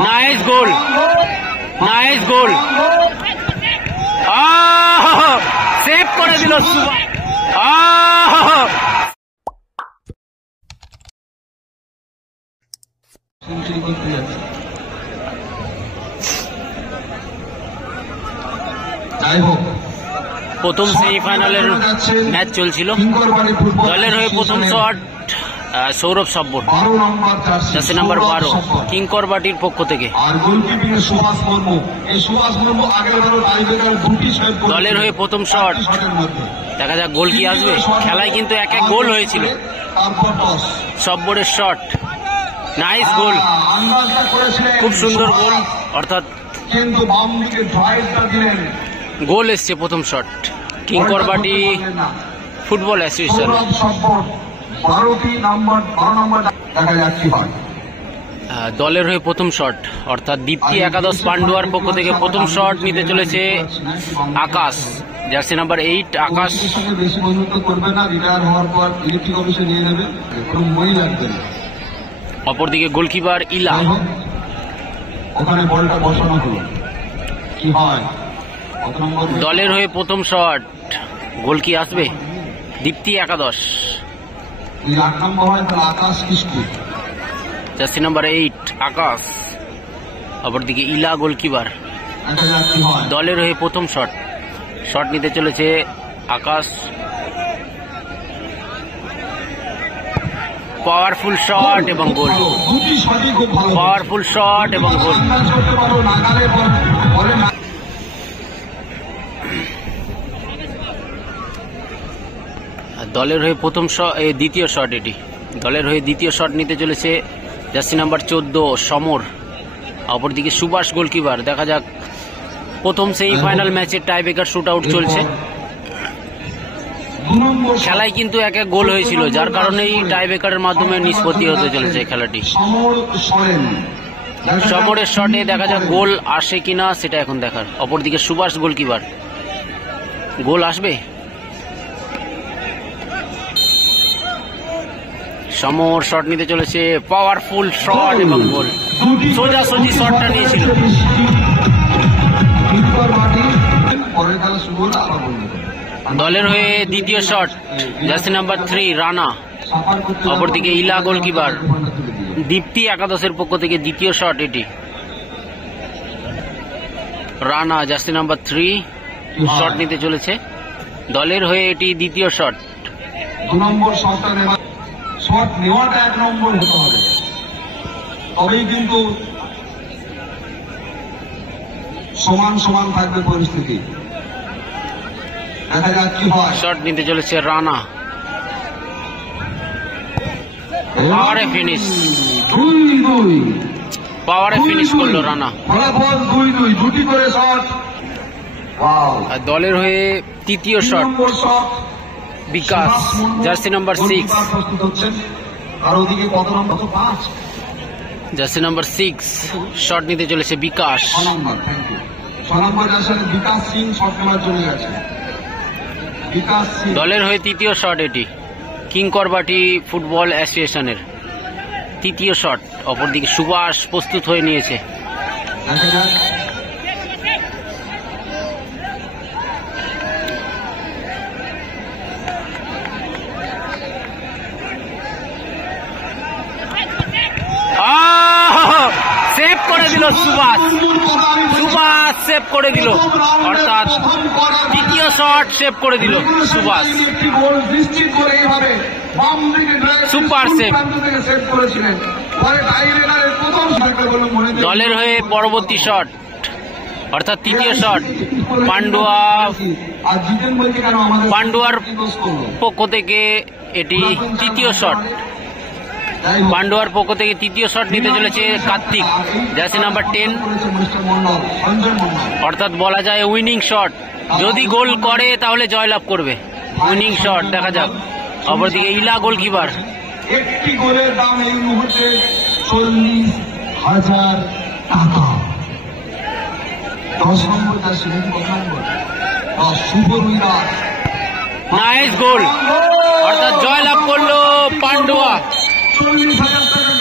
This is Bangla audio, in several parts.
নাইস গোল, নাইস গোল, সেভ করে দিল সুভাষ। প্রথম সেমিফাইনালের ম্যাচ চলছিল। দলের হয়ে প্রথম shot Sourav Sabbar, jersey number 12, কিংকরবাটির পক্ষ থেকে। দলের হয়ে প্রথম শট, দেখা যাক গোল কি আসবে। খেলায় কিন্তু এক এক গোল হয়েছিল। সব্বরের শট, নাইস গোল, খুব সুন্দর গোল, অর্থাৎ গোল এসছে প্রথম শট কিংকরবাটি ফুটবল অ্যাসোসিয়েশন। দলের হয়ে প্রথম শট, অর্থাৎ দীপ্তি একাদশ পান্ডুয়ার পক্ষ থেকে প্রথম শট নিতে চলেছে আকাশ, জার্সি নাম্বার 8 আকাশ। অপরদিকে গোলকিপার ইলা। দলের হয়ে প্রথম শট, গোল কি আসবে? দীপ্তি একাদশ, জার্সি নাম্বার 8 আকাশ। অপরদিকে ইলা গোলকিপার। দলের হয়ে প্রথম শট, শট নিতে চলেছে আকাশ। পাওয়ারফুল শট এবং গোল, পাওয়ারফুল শট এবং গোল। দলের হয়ে প্রথম দ্বিতীয় শট এটি। দলের হয়ে দ্বিতীয় শট নিতে চলেছে জার্সি নাম্বার 14 সমর। অপরদিকে সুভাষ গোলকিপার। দেখা যাক, প্রথম সেমিফাইনাল ম্যাচের টাইব্রেকার শুট আউট চলছে। খেলায় কিন্তু এক এক গোল হয়েছিল, যার কারণেই টাইব্রেকারের মাধ্যমে নিষ্পত্তি হতে চলেছে খেলাটি। সমরের শটে দেখা যাক গোল আসে কিনা, সেটা এখন দেখার। অপরদিকে সুভাষ গোলকিপার, গোল আসবে? সমর শট নিতে চলেছে, পাওয়ারফুল শট এবং গোল। সোজাসুজি শটটা নিয়েছিল। দলের হয়ে দ্বিতীয় শট, জার্সি নাম্বার 3 রানা। অপরদিকে ইলা গোলকিপার। দীপ্তি একাদশের পক্ষ থেকে দ্বিতীয় শট এটি। রানা, জার্সি নাম্বার 3 শট নিতে চলেছে। দলের হয়ে এটি দ্বিতীয় শট। 2 নম্বর শট নেওয়াটা 1 নম্বর হতে হবে, তবেই কিন্তু সমান সমান থাকবে পরিস্থিতি। দেখা যাক কি হয়। শট নিতে চলেছে রানা। পাওয়ারে ফিনিশ, 2-2 পাওয়ারে ফিনিশ করলো রানা। ফলাফল 2-2, দুটি করে শট। আর দলের হয়ে তৃতীয় শট, বিকাশ, জার্সি নাম্বার 6। আর ওদিকে কত নম্বর? 5, জার্সি নাম্বার 6 শট নিতে চলেছে বিকাশ। 6 নম্বর জার্সি বিকাশ সিং শট নেওয়ার জন্য গেছে। বিকাশ সিং। দলের হয়ে তৃতীয় শট এটি, কিংকরবাটি ফুটবল অ্যাসোসিয়েশনের তৃতীয় শট। অপরদিকে সুভাষ প্রস্তুত হয়ে নিয়েছে। সেভ করে দিল সুভাষ, সুভাষ সেভ করে দিল, অর্থাৎ তৃতীয় শট সেভ করে দিল সুভাষ। Super save. দলের হয়ে পরবর্তী শট, অর্থাৎ তৃতীয় শট, পান্ডুয়ার পক্ষ থেকে এটি তৃতীয় শট। পান্ডুয়ার পক্ষ থেকে তৃতীয় শট নিতে চলেছে কার্তিক, জার্সি নাম্বার 10, অর্থাৎ বলা যায় উইনিং শট। যদি গোল করে তাহলে জয়লাভ করবে। উইনিং শট, দেখা যাক। অপরদিকে ইলা গোলকিপার। একটি গোলের দাম এই মুহূর্তে 40,000 টাকা। 10 নম্বর জার্সি, কত নম্বর? শুভ রুইদাস। নাইস গোল, অর্থাৎ জয়লাভ করলো পান্ডুয়া। 40,000 টাকা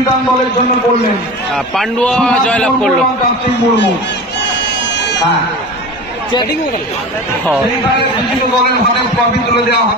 বিধান দলের জন্য করলেন পান্ডুয়া জয়লাভ করলো। কার্তিক মুর্মু। হ্যাঁ, সেইখানে বিভিন্ন দলের হাতে ট্রফি তুলে দেওয়া হয়।